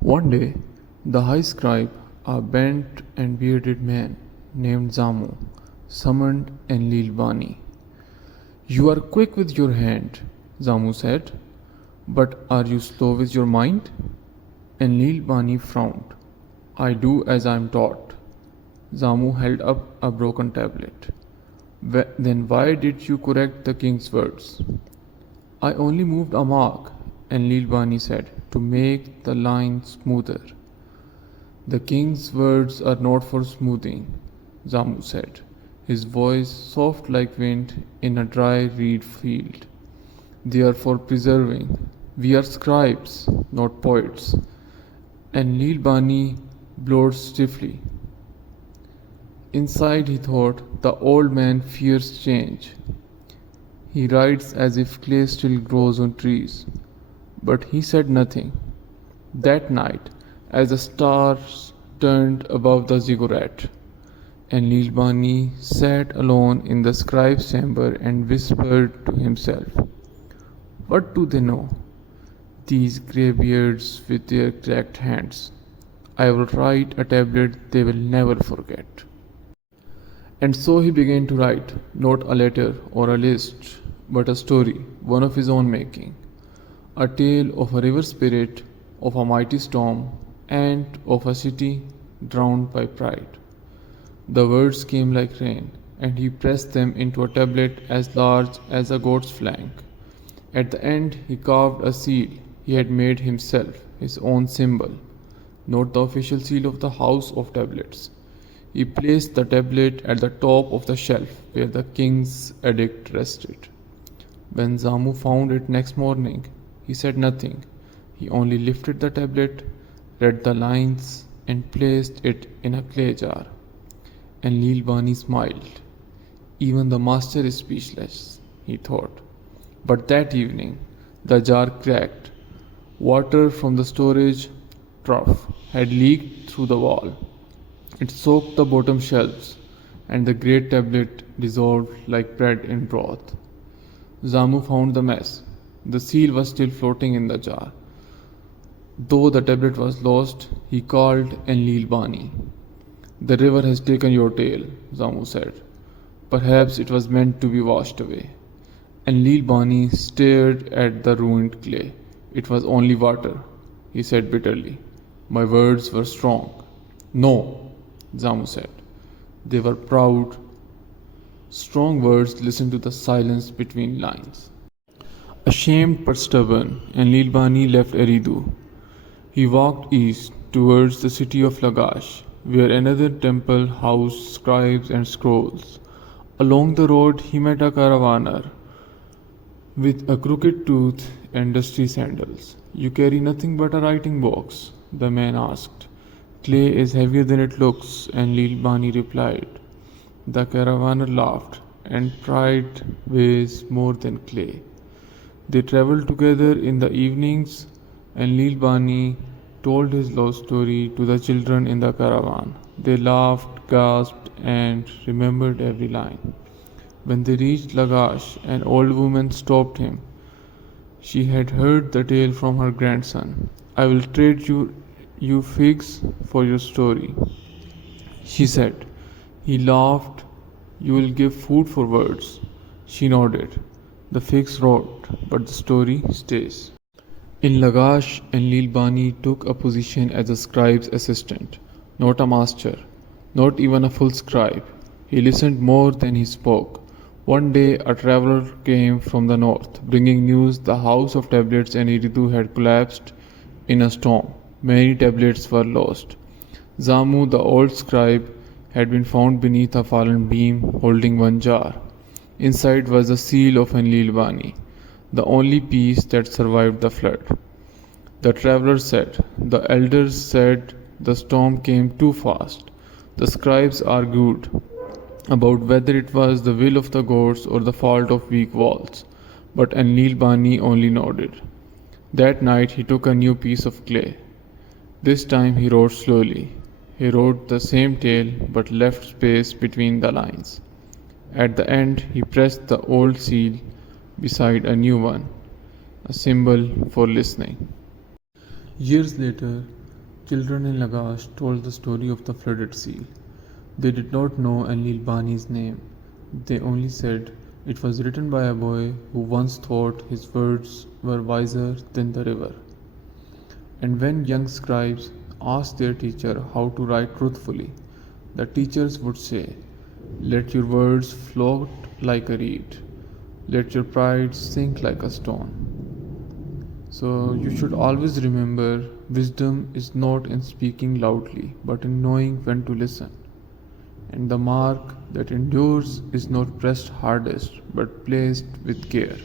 One day, the high scribe, a bent and bearded man named Zamu, summoned Enlil Bani. "You are quick with your hand," Zamu said, "but are you slow with your mind?" Enlil Bani frowned. "I do as I am taught." Zamu held up a broken tablet. "Then why did you correct the king's words?" "I only moved a mark," Enlil Bani said, "to make the line smoother." "The king's words are not for smoothing," Zamu said, his voice soft like wind in a dry reed field. "They are for preserving. We are scribes, not poets." Enlil Bani bowed stiffly. Inside he thought, the old man fears change. He writes as if clay still grows on trees. But he said nothing. That night, as the stars turned above the ziggurat, Enlil Bani sat alone in the scribe's chamber and whispered to himself, "What do they know? These greybeards with their cracked hands. I will write a tablet they will never forget." And so he began to write, not a letter or a list, but a story, one of his own making. A tale of a river spirit, of a mighty storm, and of a city drowned by pride. The words came like rain, and he pressed them into a tablet as large as a goat's flank. At the end, he carved a seal he had made himself, his own symbol, not the official seal of the House of Tablets. He placed the tablet at the top of the shelf where the king's edict rested. When Zamu found it next morning, he said nothing. He only lifted the tablet, read the lines, and placed it in a clay jar. Enlil Bani smiled. Even the master is speechless, he thought. But that evening, the jar cracked. Water from the storage trough had leaked through the wall. It soaked the bottom shelves, and the great tablet dissolved like bread in broth. Zamu found the mess. The seal was still floating in the jar. Though the tablet was lost, he called Enlil Bani. "The river has taken your tale," Zamu said. "Perhaps it was meant to be washed away." Enlil Bani stared at the ruined clay. "It was only water," he said bitterly. "My words were strong." "No," Zamu said. "They were proud." Strong words listen to the silence between lines. Ashamed but stubborn, Enlil Bani left Eridu. He walked east towards the city of Lagash, where another temple housed scribes and scrolls. Along the road he met a caravaner with a crooked tooth and dusty sandals. "You carry nothing but a writing box?" the man asked. "Clay is heavier than it looks," Enlil Bani replied. The caravaner laughed, and pride weighs more than clay. They traveled together in the evenings. Enlil Bani told his love story to the children in the caravan. They laughed, gasped, and remembered every line. When they reached Lagash, an old woman stopped him. She had heard the tale from her grandson. "I will trade you figs for your story," she said. He laughed. "You will give food for words." She nodded. "The figs rot, but the story stays." In Lagash, Enlil Bani took a position as a scribe's assistant, not a master, not even a full scribe. He listened more than he spoke. One day, a traveler came from the north, bringing news the house of tablets in Eridu had collapsed in a storm. Many tablets were lost. Zamu, the old scribe, had been found beneath a fallen beam, holding one jar. Inside was the seal of Enlil Bani, the only piece that survived the flood. The traveler said, "The elders said the storm came too fast." The scribes argued about whether it was the will of the gods or the fault of weak walls, but Enlil Bani only nodded. That night he took a new piece of clay. This time he wrote slowly. He wrote the same tale but left space between the lines. At the end he pressed the old seal beside a new one, a symbol for listening. Years later, Children in Lagash told the story of the flooded seal. They did not know Enlil Bani's name. They only said it was written by a boy who once thought his words were wiser than the river. And when young scribes asked their teacher how to write truthfully, the teachers would say, "Let your words float like a reed. Let your pride sink like a stone." So you should always remember wisdom is not in speaking loudly, but in knowing when to listen. And the mark that endures is not pressed hardest, but placed with care.